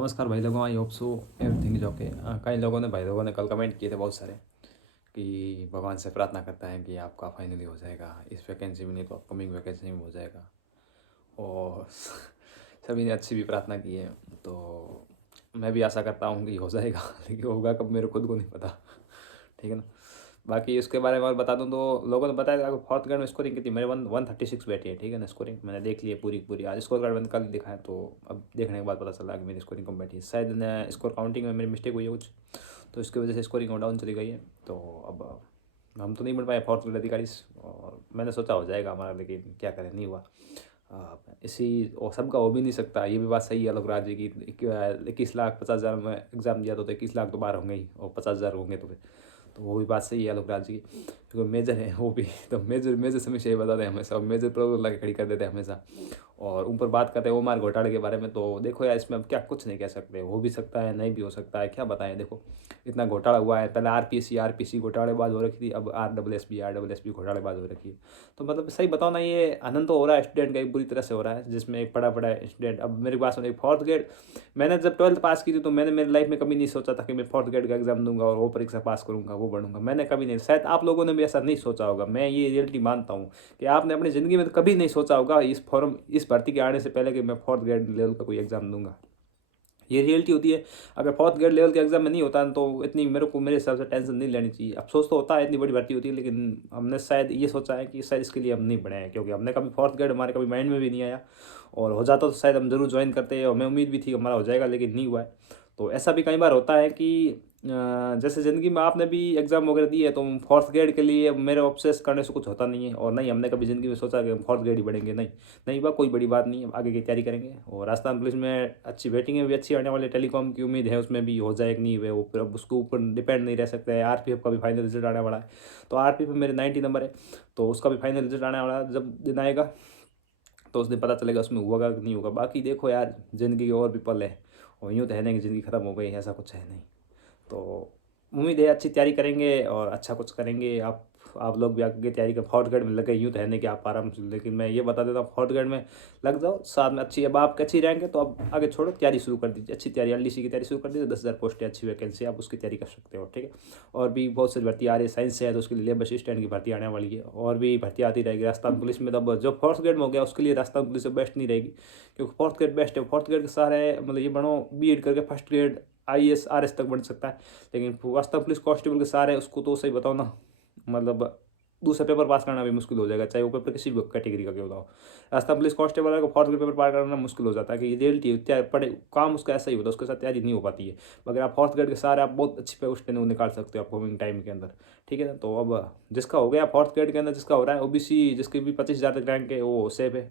नमस्कार भाई लोगों, I hope so everything is okay. कई लोगों ने भाई लोगों ने कल कमेंट किए थे बहुत सारे कि भगवान से प्रार्थना करता है कि आपका फाइनली हो जाएगा, इस वैकेंसी में नहीं तो अपकमिंग वैकेंसी में हो जाएगा। और सभी ने अच्छी भी प्रार्थना की है, तो मैं भी आशा करता हूँ कि हो जाएगा लेकिन होगा कब मेरे खुद को नहीं पता। ठीक है ना। बाकी इसके बारे में और बता दूं तो लोगों ने बताया कि फोर्थ ग्रेड में स्कोरिंग कितनी, मेरे 136 बैठी है। ठीक है ना। स्कोरिंग मैंने देख ली है पूरी पूरी। आज स्कोर कार्ड मैंने कल दिखाया, तो अब देखने के बाद पता चला कि मेरी स्कोरिंग कम बैठी है। शायद स्कोर काउंटिंग में मेरी मिस्टेक हुई है कुछ, तो इसकी वजह से स्कोरिंग डाउन चली गई है। तो अब हम तो नहीं बन पाए फोर्थ ग्रेड अधिकारी, और मैंने सोचा हो जाएगा हमारा, लेकिन क्या करें, नहीं हुआ। इसी और सबका हो भी नहीं सकता, ये भी बात सही है लोग राज्य की। 21,50,000 में एग्ज़ाम दिया तो 21 लाख तो बाहर होंगे ही, और 50,000 होंगे तो वो भी बात सही है लोग राज्य की, क्योंकि मेजर है वो भी। तो मेजर मेजर समस्या ये बताते हैं हमेशा, मेजर प्रॉब्लम ला के खड़ी कर देते हैं हमेशा। और ऊपर बात करते हैं ओमार घोटाले के बारे में, तो देखो यार, इसमें अब क्या कुछ नहीं कह सकते। हो भी सकता है, नहीं भी हो सकता है, क्या बताएं। देखो, इतना घोटाला हुआ है। पहले आरपीसी घोटालेबाज हो रखी थी, अब आर डबल एस पी घोटालेबाज हो रखी है। तो मतलब सही बताओ ना, ये आनंद तो हो रहा है स्टूडेंट का, एक बुरी तरह से हो रहा है, जिसमें एक पढ़ा पढ़ा स्टूडेंट। अब मेरे पास एक फोर्थ ग्रेड, मैंने जब 12th पास की थी तो मैंने मेरी लाइफ में कभी नहीं सोचा था कि मैं फोर्थ ग्रेड का एग्जाम दूंगा और वो परीक्षा पास करूंगा, वो बढ़ूंगा। मैंने कभी नहीं, शायद आप लोगों ने भी ऐसा नहीं सोचा होगा। मैं ये रियलिटी मानता हूँ कि आपने अपनी ज़िंदगी में कभी नहीं सोचा होगा इस भर्ती के आने से पहले कि मैं फोर्थ ग्रेड लेवल का कोई एग्जाम दूंगा। ये रियलिटी होती है। अगर फोर्थ ग्रेड लेवल के एग्जाम में नहीं होता तो इतनी मेरे हिसाब से टेंशन नहीं लेनी चाहिए। अफसोस तो होता है, इतनी बड़ी भर्ती होती है, लेकिन हमने शायद ये सोचा है कि शायद इसके लिए हम नहीं बढ़े हैं, क्योंकि हमने कभी फोर्थ ग्रेड हमारे कभी माइंड में भी नहीं आया। और हो जाता तो शायद हम जरूर ज्वाइन करते, और हमें उम्मीद भी थी कि हमारा हो जाएगा, लेकिन नहीं हुआ है। तो ऐसा भी कई बार होता है कि जैसे ज़िंदगी में आपने भी एग्ज़ाम वगैरह दी है, तो फोर्थ ग्रेड के लिए मेरे ऑब्सेस करने से कुछ होता नहीं है। और नहीं, हमने कभी ज़िंदगी में सोचा कि हम फोर्थ ग्रेड ही बढ़ेंगे, नहीं। नहीं हुआ, कोई बड़ी बात नहीं है, आगे की तैयारी करेंगे। और राजस्थान पुलिस में अच्छी वेटिंग भी अच्छी आने वाली, टेलीकॉम की उम्मीद है, उसमें भी हो जाए कि नहीं हुए वो फिर अब उसके ऊपर डिपेंड नहीं रह सकते हैं। आरपीएफ का भी फाइनल रिजल्ट आने वाला है, तो आरपीएफ में मेरे 90 नंबर है, तो उसका भी फाइनल रिजल्ट आने वाला है। जब दिन आएगा तो उस दिन पता चलेगा उसमें हुआ कि नहीं होगा। बाकी देखो यार, ज़िंदगी के और भी पल है, और यूँ तो है नहीं कि ज़िंदगी ख़त्म हो गई, ऐसा कुछ है नहीं। तो उम्मीद है अच्छी तैयारी करेंगे और अच्छा कुछ करेंगे। आप लोग भी आगे तैयारी कर, फोर्थ ग्रेड में लगे, यूँ तो है नहीं कि आप आराम से, लेकिन मैं ये बता देता हूँ, फोर्थ ग्रेड में लग जाओ साथ में अच्छी। अब आपकी अच्छी रैंक है तो अब आगे छोड़ो, तैयारी शुरू कर दीजिए, अच्छी तैयारी, एलडीसी की तैयारी शुरू कर दीजिए। 10,000 पोस्ट है, अच्छी वैकेंसी, आप उसकी तैयारी कर सकते हो। ठीक है। और भी बहुत सारी भर्ती आ रही है, साइंस से है तो उसके लिए लेबर असिस्टेंट की भर्ती आने वाली है, और भी भर्ती आती रहेगी। राजस्थान पुलिस में तब जो फोर्थ ग्रेड में हो गया उसके लिए राजस्थान पुलिस से बेस्ट नहीं रहेगी, क्योंकि फोर्थ ग्रेड बेस्ट है। फोर्थ ग्रेड के सारे मतलब ये बनो बीएड करके फर्स्ट ग्रेड आईएएस आरएस तक बढ़ सकता है, लेकिन वास्तव पुलिस कांस्टेबल के सारे उसको तो सही बताओ ना, मतलब दूसरा पेपर पास करना भी मुश्किल हो जाएगा, चाहे वो पेपर किसी भी कैटेगरी का क्यों ना हो। राजस्थान पुलिस कांस्टेबल को फोर्थ ग्रेड पेपर पार करना मुश्किल हो जाता है, कि ये रियलिटी पढ़े काम उसका ऐसा ही होता है, उसके साथ तैयारी नहीं हो पाती है। अगर आप फोर्थ ग्रेड के सारे आप बहुत अच्छी पोस्ट निकाल सकते हो अपकमिंग टाइम के अंदर। ठीक है ना। तो अब जिसका हो गया फोर्थ ग्रेड के अंदर, जिसका हो रहा है ओबीसी, जिसके भी 25,000 तक रैंक है वो सेफ है,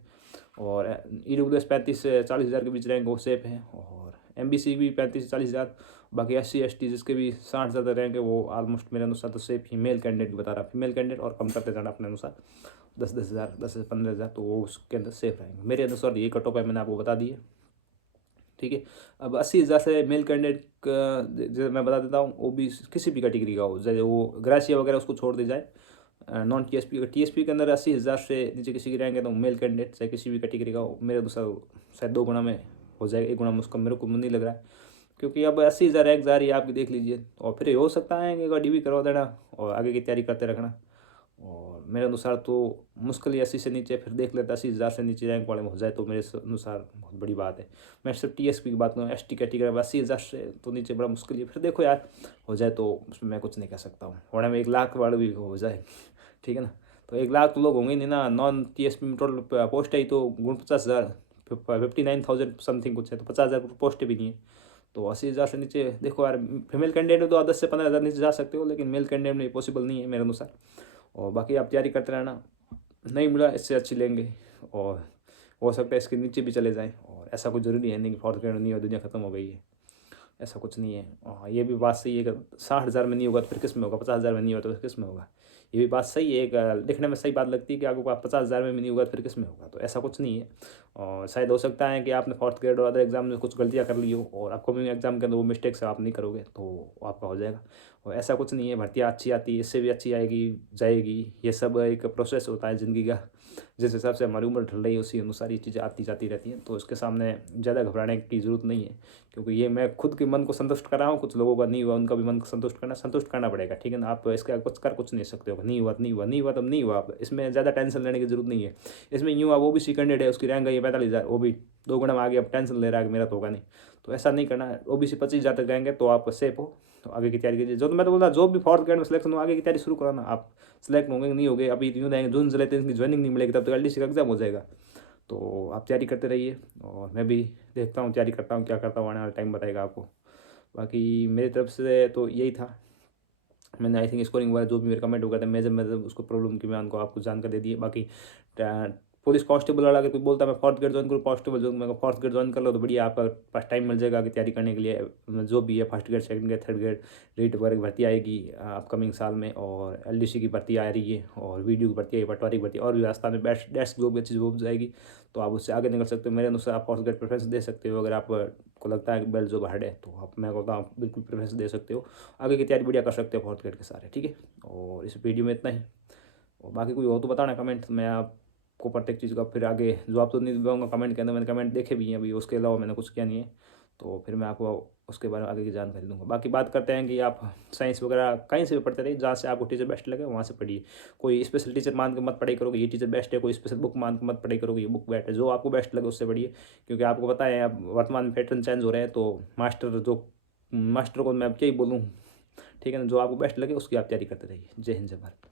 और ईडब्ल्यूएस 35 से 40,000 के बीच रैंक वो सेफ है, और एमबीसी भी 35 से 40,000। बाकी SC ST जिसके भी 60,000 तक रैंक है वो ऑलमोस्ट मेरे अनुसार तो सेफ। फीमेल कैंडिडेट बता रहा, फीमेल कैंडिडेट और कम करते जाना अपने अनुसार, 10,000 10 से 15,000, तो वो उसके अंदर सेफ रहेंगे मेरे अनुसार। ये कट ऑफ है, मैंने आपको बता दी है। ठीक है। अब 80,000 से मेल कैंडिडेट का जो मैं बता देता हूँ, वो भी किसी भी कैटेगरी का हो, जैसे वो ग्रासिया वगैरह उसको छोड़ दी जाए, नॉन टीएसपी, टीएसपी के अंदर 80,000 से नीचे किसी की रैंक है तो मेल कैंडिडेट चाहे किसी भी कैटेगरी का हो, मेरे अनुसार शायद 2 गुना में हो जाएगा, 1 गुना में उसका मेरे को नहीं लग रहा है, क्योंकि अब 80,000 रैंक जा रही है आपकी, देख लीजिए। और फिर ये हो सकता है कि एक बार डीबी करवा देना और आगे की तैयारी करते रखना। और मेरे अनुसार तो मुश्किल ही 80 से नीचे, फिर देख लेता 80,000 से नीचे रैंक वाले में हो जाए तो मेरे अनुसार बहुत बड़ी बात है। मैं सिर्फ टीएसपी की बात करूँ, एसटी कैटेगरी में 80,000 से तो नीचे बड़ा मुश्किल है। फिर देखो यार, हो जाए तो उसमें मैं कुछ नहीं कह सकता हूँ, और में 1 लाख वाले भी हो जाए। ठीक है ना। तो 1 लाख तो लोग होंगे नहीं ना, नॉन टीएसपी में टोटल पोस्ट है ही तो गुण 50,000, 59,000 समथिंग कुछ है, तो 50,000 पोस्ट भी नहीं है। तो 80,000 से नीचे देखो यार, फीमेल कैंडिडेट में तो 10 से 15,000 नीचे जा सकते हो, लेकिन मेल कैंडिडेट में पॉसिबल नहीं है मेरे अनुसार। और बाकी आप तैयारी करते रहना, नहीं मिला इससे अच्छी लेंगे, और हो सकता है इसके नीचे भी चले जाएं। और ऐसा कुछ ज़रूरी है नहीं कि फोर्थ ग्रेड नहीं हो दुनिया ख़त्म हो गई है, ऐसा कुछ नहीं है। और ये भी बात सही है कि 60,000 में नहीं होगा तो फिर किस में होगा, 50,000 में नहीं होगा तो फिर किस में होगा। ये भी बात सही है, एक दिखने में सही बात लगती है कि आपको 50,000 में भी नहीं होगा फिर किस में होगा, तो ऐसा कुछ नहीं है। और शायद हो सकता है कि आपने फोर्थ ग्रेड और अदर एग्जाम में कुछ गलतियाँ कर ली हो और अपकमिंग एग्जाम के अंदर वो मिस्टेक्स आप नहीं करोगे तो आपका हो जाएगा। और ऐसा कुछ नहीं है, भर्तियाँ अच्छी आती है, इससे भी अच्छी आएगी जाएगी, ये सब एक प्रोसेस होता है ज़िंदगी का। जिस हिसाब से हमारी उम्र ढल रही है उसी अनुसार ये चीज़ें आती जाती रहती हैं, तो इसके सामने ज़्यादा घबराने की ज़रूरत नहीं है। क्योंकि ये मैं खुद के मन को संतुष्ट कर रहा हूँ, कुछ लोगों का नहीं हुआ उनका भी मन को संतुष्ट करना पड़ेगा, ठीक है ना। आप इसका कुछ नहीं सकते हो, नहीं हुआ तो नहीं हुआ, नहीं हुआ तो नहीं हुआ। आप इसमें ज़्यादा टेंशन लेने की जरूरत नहीं है। इसमें यूँ वो भी सी कैंडिडेट है, उसकी रैंक गई है 45,000, वो भी 2 गुना में आ गया, अब टेंशन ले रहा है कि मेरा तो होगा नहीं। तो ऐसा नहीं करना है। OBC 25,000 तक रहेंगे तो आप सेफ हो, तो आगे की तैयारी कीजिए। जो तो मैं तो बोल रहा जो भी फोर्थ ग्रेड में सिलेक्शन हो आगे की तैयारी शुरू कराना। आप सिलेक्ट होंगे नहीं होंगे अभी यूँ रहेंगे, जून जुलाई तक इनकी ज्वाइनिंग नहीं मिलेगी, तब तक LDC का एग्जाम हो जाएगा। तो आप तैयारी करते रहिए और मैं भी देखता हूँ, तैयारी करता हूँ, क्या करता हूँ, आने वाला टाइम बताएगा आपको। बाकी मेरी तरफ से तो यही था। मैंने आई थिंक स्कोरिंग वाला जो भी मेरे कमेंट हो गए थे मेजर मेजर उसको प्रॉब्लम की मैं उनको आपको जानकारी दे दी है। बाकी पुलिस कांस्टेबल वाला अगर कोई बोलता है मैं फोर्थ ग्रेड ज्वाइन करूँ, कांस्टेबल जो मैं फोर्थ ग्रेड ज्वाइन कर लो तो बढ़िया, आपका पास टाइम मिल जाएगा आगे तैयारी करने के लिए। जो भी है first grade, second grade, third grade rate वगैरह की भर्ती आएगी अपकमिंग साल में, और LDC की भर्ती आ रही है, और वीडियो की भर्ती आई, पटवारी की भर्ती, और भी रास्ता में बेस्ट डेस्क जो भी अच्छी जॉब जाएगी, तो आप उससे आगे निकल सकते हो। मेरे अनुसार आप फर्स्ट ग्रेड प्रेफरेंस दे सकते हो। अगर आप को लगता है कि बेल्ट जो हार्ड है तो आप मैं कहता हूँ बिल्कुल प्रेफरेंस दे सकते हो, आगे की तैयारी बढ़िया कर सकते हो फोर्थ ग्रेड के सारे, ठीक है। और इस वीडियो में इतना ही, और बाकी कोई हो तो बताना कमेंट, मैं आपको प्रत्येक चीज़ का फिर आगे जवाब तो नहीं दे पाऊँगा कमेंट के अंदर, मैंने कमेंट देखे भी हैं अभी, उसके अलावा मैंने कुछ किया नहीं है, तो फिर मैं आपको उसके बारे में आगे की जानकारी दूंगा। बाकी बात करते हैं कि आप साइंस वगैरह कहीं से भी पढ़ते रहिए, जहाँ से आपको टीचर बेस्ट लगे वहाँ से पढ़िए। कोई स्पेशल टीचर मान के मत पढ़ाई करोगे ये टीचर बेस्ट है, कोई स्पेशल बुक मान के मत पढ़ाई करोगे ये बुक बेस्ट है, जो आपको बेस्ट लगे उससे पढ़िए। क्योंकि आपको पता है अब वर्तमान में पैटर्न चेंज हो रहे हैं, तो मास्टर को मैं अब क्या ही बोलूँ, ठीक है ना। जो आपको बेस्ट लगे उसकी आप तैयारी करते रहिए। जय हिंद, जय भारत।